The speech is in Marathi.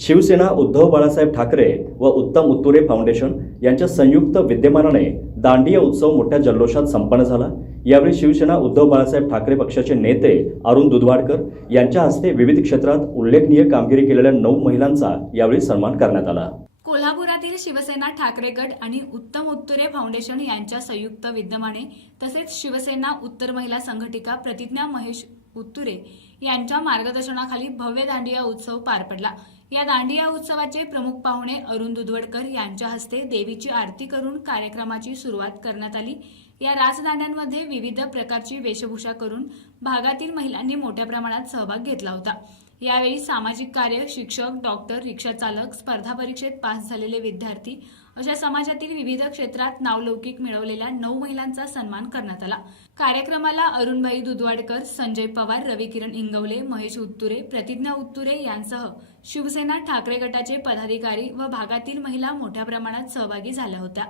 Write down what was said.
शिवसेना उद्धव बाळासाहेब ठाकरे व उत्तम उत्तुरे फाउंडेशन यांच्या संयुक्त विद्यमानाने दांडिया उत्सव मोठ्या जल्लोषात संपन्न झाला. यावेळी शिवसेना उद्धव बाळासाहेब ठाकरे पक्षाचे नेते अरुण दुधवाडकर यांच्या हस्ते विविध क्षेत्रात उल्लेखनीय कामगिरी केलेल्या नऊ महिलांचा यावेळी सन्मान करण्यात आला. शिवसेना ठाकरे गट आणि उत्तम उत्तुरे फाउंडेशन यांच्या संयुक्त विद्यमाने तसेच शिवसेना उत्तर महिला संघटिका प्रतिज्ञा महेश उत्तुरे यांच्या मार्गदर्शनाखाली भव्य दांडिया उत्सव पार पडला. या दांडिया उत्सवाचे प्रमुख पाहुणे अरुण दुधवडकर यांच्या हस्ते देवीची आरती करून कार्यक्रमाची सुरुवात करण्यात आली. या राजदांड्यांमध्ये विविध प्रकारची वेशभूषा करून भागातील महिलांनी मोठ्या प्रमाणात सहभाग घेतला होता. यावेळी सामाजिक कार्य शिक्षक डॉक्टर रिक्षाचालक स्पर्धा परीक्षेत पास झालेले विद्यार्थी अशा समाजातील विविध क्षेत्रात नावलौकिक मिळवलेल्या नऊ महिलांचा सन्मान करण्यात आला. कार्यक्रमाला अरुणभाई दुधवाडकर संजय पवार रविकिरण इंगवले महेश उत्तुरे प्रतिज्ञा उत्तुरे यांसह शिवसेना ठाकरे गटाचे पदाधिकारी व भागातील महिला मोठ्या प्रमाणात सहभागी झाल्या होत्या.